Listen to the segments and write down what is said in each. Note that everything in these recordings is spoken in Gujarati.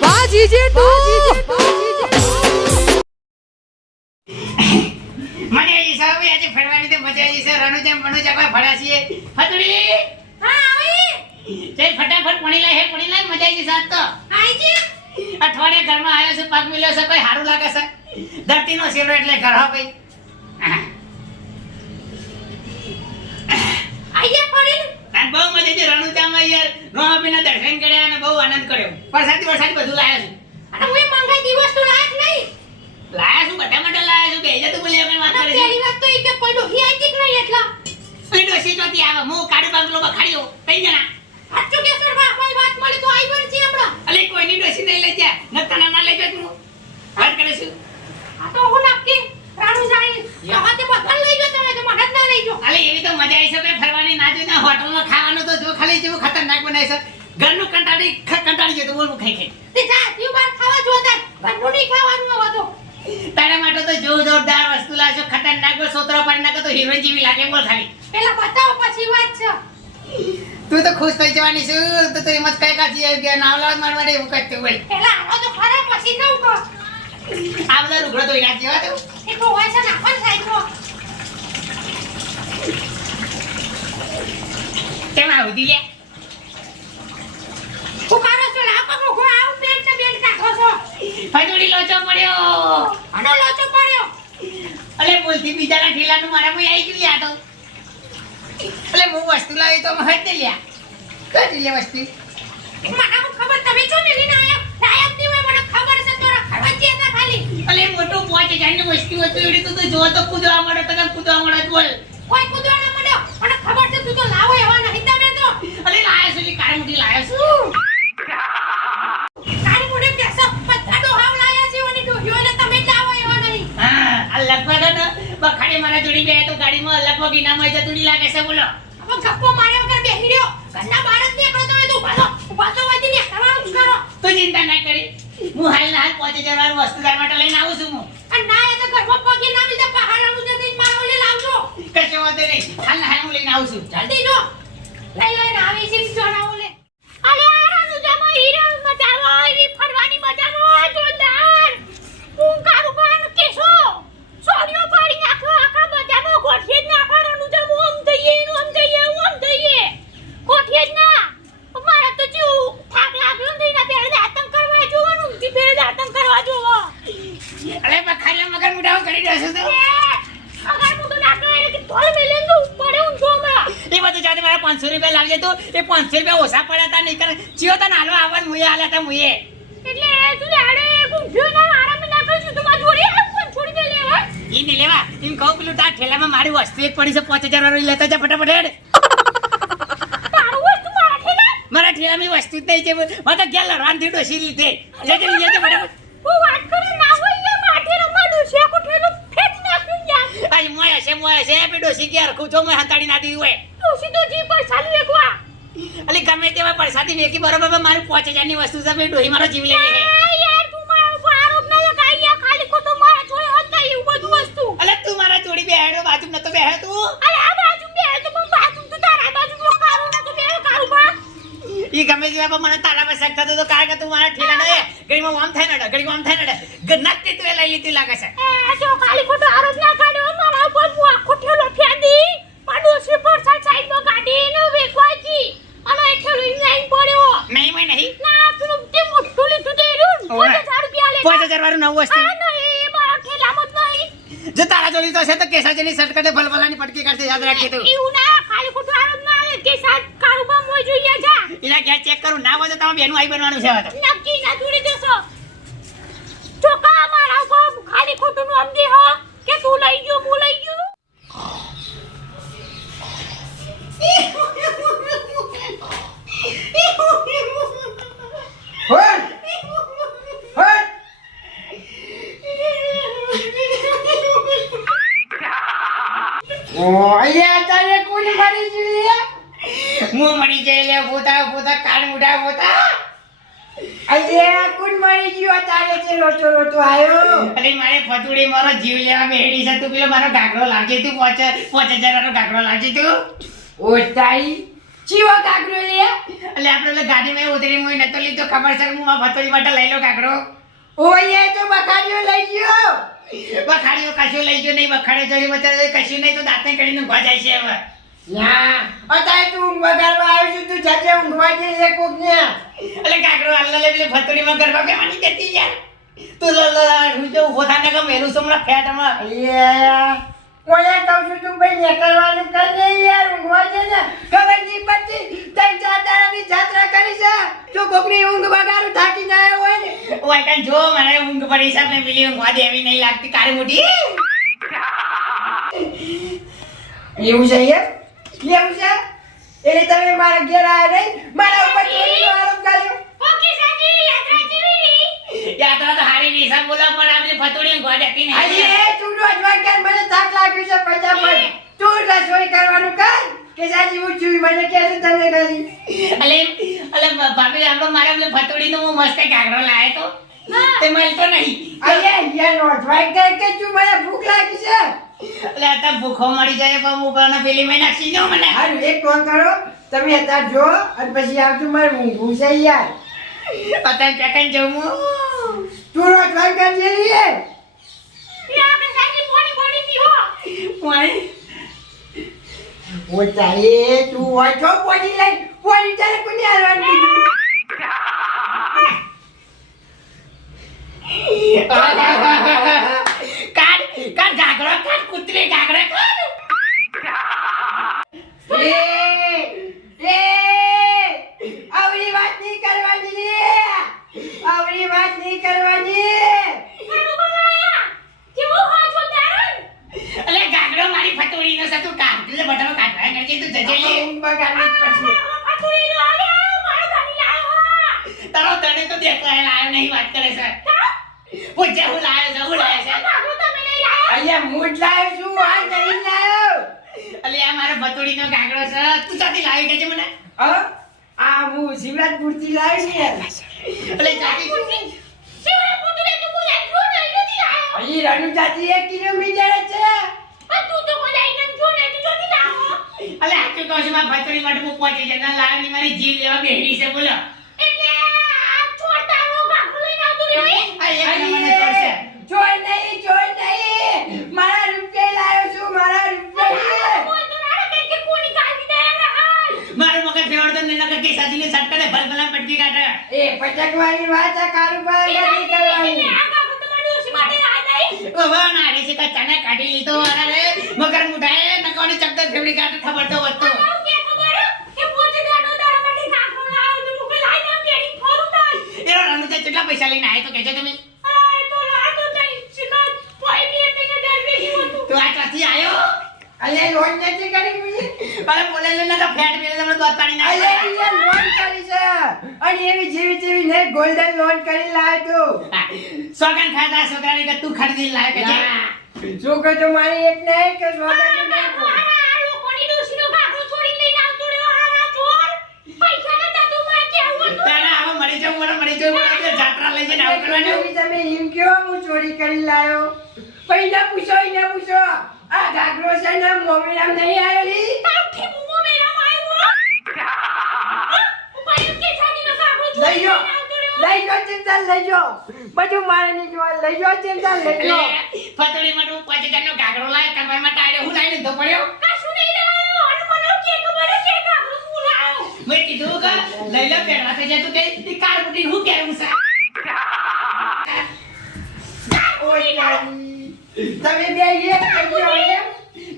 વાહ જીજે તું મને એ છે આજે ફરવાની તો મજા આવી છે. રણુજા મણુજા કોઈ ફરા છીએ ફતડી જઈ ફટાફટ પાણી લાય હે પાણી લાય મજા આવી છે આજ તો. અઠવાડિયા ઘરમાં આવ્યો છે પાક મિલ્યો છે કોઈ સારું લાગે છે? ધરતીનો શેરો એટલે ઘર હો ભાઈ. અને બહુ મજા આવી રણુજામાં યાર. રોમાપીના દર્શન કર્યા અને બહુ આનંદ કર્યો. વરસાદી વરસાદી બધું લાયા છું. લાયા છું બધા માટે લાયા છું. હજાર તો બોલી આપણે વાત કરે છે એ ડોશી ત્યાં આવે. હું કાળું બાંગલો બખાડ્યો. કઈ જણા અલે કોઈની ડોસી નહીં લઈ જા નતના ના લઈ જા તું. વાત કરે છું અલે એવી તો મજા આવી છે ફરવાની ના જો હોટલમાં ખાવાનું તો જો ખાલી જેવું ખતરનાક બનાવે છે. ઘરનું કંટાળી કંટાળી જતું બોલ ખાઈ ખાઈ. તારા. માટે તો જો જોરદાર વસ્તુ લાવશો ખતરનાક બોલ સોતરો પાડી નાખો તો હિરોઈન જેવી લાગે બોલ ખાલી. પેલા બતાવો પછી વાત છે. તું તો ખુશ થઈ જવાની છું તો તું એમ જ કઈ કાચી આવી ગયા નાવ લાવ માર માટે એવું કરતું હોય. પેલા આવો તો ખરા પછી કહું કહો? આ બધા રૂગડો તો યાદ જેવા તો એ તો હોય છે ને ને થાયમાં. કેમ આવું દી લે હું કરો છો ને ખબર છો ખાલી. અલે, મોટો પાંચ હજારની વસ્તુ હતું એડી તું જો, તો કૂદવા મળે તો કેમ કૂદવા મળે બોલ. કોઈ કૂદવા ના મળ્યો મને ખબર છે, તું તો લાવો એવા નહીં તમે તો અલે લાયો છું લી કાળી મુઠી લાયો છું કાળી મોઢે બેસો બધા ડોહાવ લાયા છે અને ડોહીઓને તમે જ લાવો એવા નહીં હા આ લગભગ હે ને બખાડે મારા જોડી બે તો ગાડીમાં લગભગ ઇનામ જતુડી લાગે છે બોલો. હવે ગપ્પો માર્યા વગર બેહી રહ્યો. ઘરના બહાર ને નીકળો તમે તો ઊભા થો ઊભા થો વધી ને કરો તો ચિંતા ના કરી. હું હાલ ના હાલ પહોંચી જવાનું વાળું વસ્તુ તારા માટે લઈને આવું છું હું. અને ના એ તો ઘરમાં પગે ના લીધે પહાડનું જતી મારો લે લાવજો કશો વાંધો નહીં. હાલ ના હાલ હું લઈને આવું છું. જલ્દી જો. લઈ લઈને આવી છે જોડાવો લે. અલે આરાનું જમા હીરો મજાવો આવી ફરવાની મજાવો જોરદાર. હું કારું બાન કેસો સોડિયો પાડી નાખો આખા બજામાં ગોઠીએ જ નાખવાનું જમો આમ જઈએ એનું આમ જઈએ આમ આમ જઈએ ગોઠીએ જ ના મારે તો જો થાક લાગ્યો ને એના પહેલા દાતન કરવા જોવાનું થી પહેલા દાતન કરવા જોવો અલે બખાડ્યા મગર મુઢાઓ કરી રહ્યો છું તું અગર હું તો નાખે એટલે કે તોલ મેલે તો પડે હું જો હમણાં એ બધું જાતે મારા પાંચસો રૂપિયા લાવજે તું. એ પાંચસો રૂપિયા ઓછા પડ્યા હતા નહીં કરે. ચિયો તને હાલવા આવવાનું મુએ હાલ્યા હતા મુએ એટલે તું આડે ગુંઠ્યો ના આરામ ના કરશું તો માર જોડે છોડી દે લે હા? ઈ ને લેવા. એમ કહું પેલું તાર ઠેલામાં મારી વસ્તુ એક પડી છે પાંચ હજાર વાળું લેતા જા ફટાફટ હેડ. મારા ઠેલા મારા ઠેલામાં વસ્તુ જ નહીં છે. મારે તો ગયા લડવાનું થયું ડોસી લીધે. લેજે લેજે ફટાફટ. છે મોય છે પીડો ડોસી ગયા રખું મેં હંતાડી ના દીધું હોય. તું સીધો જી પર સાલી એકવા અલી ગમે તેવા પરસાદી મેકી બરોબર મારી પહોંચે જાની વસ્તુ છે ડોહી મારો જીવ લઈ લે યાર તું મારા ઉપર આરોપ ના લગાઈ યા ખાલી ખોટો મારા જોઈ હતા એવું બધું વસ્તુ. અલે તું મારા જોડી બેહેડો બાજુ નતો બેહે તું? અલે આ બાજુ બે તો પણ બાજુ તો તારા બાજુ નો કારો ન તો બે કારો બા ઈ ગમે જેવા મને તારા પાસે શક થતો તો કારણ કે તું મારા ઠેલા ને ગડીમાં આમ થાય ને ગડીમાં આમ થાય ને તે તું એ લઈ લીધી લાગે છે. એ જો ખાલી ખોટો આરોપ ના મારા ઉપર હું આખો ઠેલો ફેંદી પાડોશી પર સાઈડમાં કાઢીને વેચવાજી અને એ ઠેલો ઇન્લાઈન પડ્યો નહીં મેં નહીં ના પેલું તે મોટું લીધું તે રહ્યું ઓવે. પચાસ વાળું નવું ઠેલામાં જ તારા જોડી તો છે તો કેસાજીની સટકટે ભલભલાની પટકી કરશે યાદ રાખજે તું. એવું ના ખાલી ખોટું આરોપ ના લે કે સાત બમ હોય જોઈએ જા. એના ઘેર ચેક કરું. ના હોય તો તમારે બેનું આઈ બનવાનું છે હવે તો. નક્કી ના જોડી દેશો ચોકા મારા ઉપર ખાલી ખોટું નું સમજે હો. કે તું લઈ ગયો હું લઈ ઓયા તારે કોણ મરી ગયું હું મરી જઈ લે પોતા પોતા કાન મુઢા પોતા અલ્યા કોણ મરી ગયો તારે જે રોટો રોટો આવ્યો અરે મારે ફતુડી મારો જીવ લેવા બેડી છે. તું પેલો મારો ગાગરો લાવજે તું પોચ પાંચ હજાર વાળો ગાગરો લાવજે તું. ઓ ચીવો કાકરો લે. એટલે આપણે ગાડીમાં ઉતરી હું નતો લીધો. ખબર છે હું મારા માટે લઈ લો કાકડો ઓય તો બખાડીઓ લઈ ગયો. વખાડ્યો કશું લઈ ગયું નહીં વખાડે જોયું બચારે કશું નહીં તો દાંતે કરીને ઊંઘવા જાય છે હવે. ના અત્યારે તું ઊંઘ વગાડવા આવ્યો છું તું જાજે ઊંઘવા જઈ છે કોક ને એટલે કાકડો હાલના લે પેલી ભત્રીમાં ગરબા બેવાની જતી યાર. તું લ લ હું જો ઊભો થાને કે મેલું સમરા ફેટમાં અલ્યા. કોને કહું છું તું ભાઈ નીકળવાનું કર ને યાર ઊંઘવા જઈ ને. ખબર નહીં પડતી તઈ ચાર દાડાની જાત્રા કરી છે. જો કોકની ઊંઘ બગાડું થાકી આવ્યો હોય ને. ઓય કાન જો મને ઊંઘ પડી છે ને પેલી ઊંઘવા દેવી નહીં લાગતી. કાળી મોટી? એવું છે યાર એવું છે? એટલે તમે મારા ઘેર આવ્યા નહીં? મારા ઉપર ચોરીનો આરોપ કર્યો ઓકે સાજી યાત્રા જેવી રહી યાત્રા તો હારી સાહેબ બોલા પણ આપણે ભતોડી ઊંઘવા દેતી આજે નહીં તું રોજ વાગ્યા મને થાક લાગ્યું છે પૈસા પર તું રસોઈ કરવાનું કર કે સાજી હું છું મને કે છે તમે ખાલી. અલે અલે ભાભી આપણો મારે પેલે ભતોડીનો હું મસ્ત કાગડો લાયો તો. તે મળતો નહીં. અરે યાર વાગ્યા કે તું મને ભૂખ લાગી છે. એટલે અત્યારે ભૂખો મળી જાય પણ હું પણ પેલી મહિના નાખી મને? હારું એક ફોન કરો તમે અત્યારે જો અને પછી આવજો મારે ઊંઘું છે યાર. અત્યારે ચકન જવું હું તું રોજ વાગ્યા જે લીએ લે આપણે સાજી પોણી પોણી પીવો પાણી ઓ તારે તું હોય છો પોણી લઈ પોણી તારે કોને હારવાનું કીધું કાઢ કાઢ ગાગડો કાઢ કૂતરી ગાગડો કાઢ એ એ આવડી વાત નહીં કરવાની રે આવડી વાત નહીં કરવાની મારું બોલાયા કેવું હોય છો તારણ અલે ગાગડો ફતોડીનો છે તું કાઢ એટલે બટાવો કાઢવા કરજે તું જજે. લે ઊંઘ બગાડવી જ પડશે. ફતુરી નો આવ્યો મારો ધણી આવ્યો તારો તને તો દેખો એ લાયો નહીં વાત કરે છે. પૂછે હું લાયો છે હું લાયો છે. કાઢો તમે નહીં લાયા. અહીંયા મૂડ લાવ્યો છું આ નહીં લાવ્યો અલે આ મારો ફતોડીનો ગાગડો છે. તું ચાથી લાવી કેજે મને? હ? આ હું શિવરાજપુરથી લાવ્યો છે. અલે ચાથી શિવરા પુત્રે તું કોઈ એટલું નહીં લાયો. અહીં રણુજાથી એક કિલોમીટર જ છે. પણ તું તો અલે આ તો છું માં ભતરી માટે હું પહોંચી જાય ના લાવી ની મારી જીવ લેવા બેહડી છે બોલો. એટલે આ છોડતાનો ગાગડો લઈને આવતો રહ્યો એ? આ એક મને કરશે જોઈ નહીં જોઈ નહીં. મારા રૂપે લાવ્યો છું મારા રૂપિયા બોલતો ના રહે કે કોની કાઢી દે હાલ. મારું મગજ ફેવડતો ને નકર કે સાજીને સટકને ભલભલા પટકી કાઢે. એ પટકવાની વાત આ કારોબાર નથી કરવાની. આ ગાગડો તમારી ઓછી માટે આ નહીં ઓહો નાડે છે તને ફરું તાલ એનો નાનું તે કેટલા પૈસા લઈને આવ્યો તો કહેજો તમે. આય તો લાતો તઈ શિકાત કોઈ બી તે ડર બેહી હતું. તું આ ચોથી આવ્યો અલે લોન નથી કરી મુજે અરે બોલે લે તો ફેટ મેલે તમને દોત પાડી અલે નાખે લોન કરી છે. અને એવી જેવી જેવી ને ગોલ્ડન લોન કરી લાવ્યો સોગન ખાતા છોકરાની કે તું ખરીદી લાવે કે જો કે તો મારી એક નહીં કે છોકરો આ ગાગડો આ લોકોની ડોશીનો ગાગડો છોડી લઈને આવતો રહ્યો આ ચોર પૈસા નતા તું માર કેવું હતું તારે આવા મળી જવું મને મળી જવું મને જાત્રા લઈ જઈને આવું કરવાનું. તમે એમ કયો હું ચોરી કરી લાવ્યો પૈસા પૂછો એને પૂછો. આ ગાગરો છે ને મોમીરામ નહીં આવેલી? તારથી મુમો આવ્યો? ઉપાય કે છાની ગાગડો લઈ છોડી જો લઈને આવતો લઈ જો ચિંતા લઈ જો બધું મારે નહીં જોવા. લઈ જો ચિંતા લઈ જો પતળી માં હું પાંચ હજારનો ગાગરો લાય કરવા માં ટાળ્યો હું લાવીને ધો પડ્યો? કશું નહીં રહ્યો અને મને કે ખબર કે ગાગડો ફૂલાયો મેં કીધું કે લઈ લે પેડા થઈ જાય તું કે કાર બુટી હું કેવું છે. તમે બે એમ.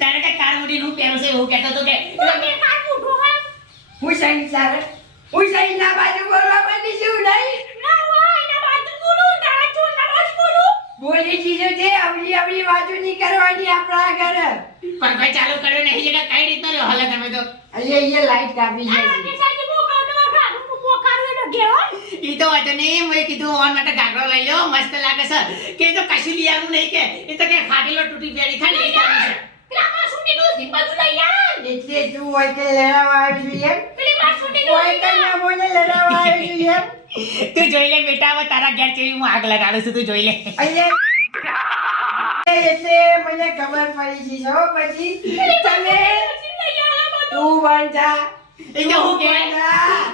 તારે કે કાર બુટી હું પહેરું છે એવું કહેતો તો કે હા હું સહી ચાલે હું સહી ના બાજુ બોલવા માંડી છું નહીં. ના બોલું ના ચીજો છે અવળી અવળી વાતો નહીં કરવાની આપણા ઘરે પણ ભાઈ ચાલુ કર્યો નહીં જગ્યા કઈ રીતનો રહ્યો? હાલે તમે તો. અહીંયા અહીંયા લાઈટ કાપી જાય કે સાજી બોકા તો ગાગડો બોકારો એનો ઈ તો વાંધો નહીં મેં કીધું ઓન માટે ગાગરો લઈ લો મસ્ત લાગે છે. કે તો કશું લઈ નહીં કે એ તો કે ફાટેલો તૂટી પેરી થાય ને એ ચાલુ છે. પેલા માસુની ડોસી બાજુ લઈ આવ. એટલે તું હોય કે લેવા આવી છું એમ? પેલી માસુની હોય કે ના. બોલે લેવા આવી છું તું જોઈ લે બેટા હવે તારા ઘેર ચેવી હું આગ લગાડું છું તું જોઈ લે. એટલે મને ખબર પડી છે પછી. તમે તું બંધ. થા એ તો હું કહેવાય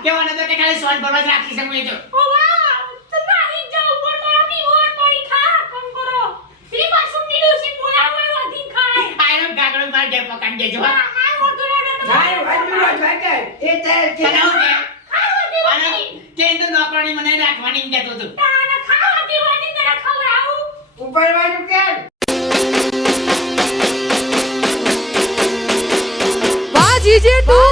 કહેવાનું તો કે ખાલી સોન ભરવા જ રાખી હું એ તો. ઓ વાહ! તો નહીં જાઉં પણ મારી ઓર પડી ખા કમ કરો. શ્રી પાછું નીડું સી બોલાવો એ વધી ખાય. આયરો ગાગડો માર ઘેર પકાડી દેજો હા. હા ના હારું, હારું, હારું, હારું. એ તે કે હા વધુ અને વધી કે તો નોકરાણી મને રાખવાની એમ કહેતો હતો. તારા ખા વધી વધી તને ખવડાવું. ઉપરવાળું કેમ? વાહ જીજે તું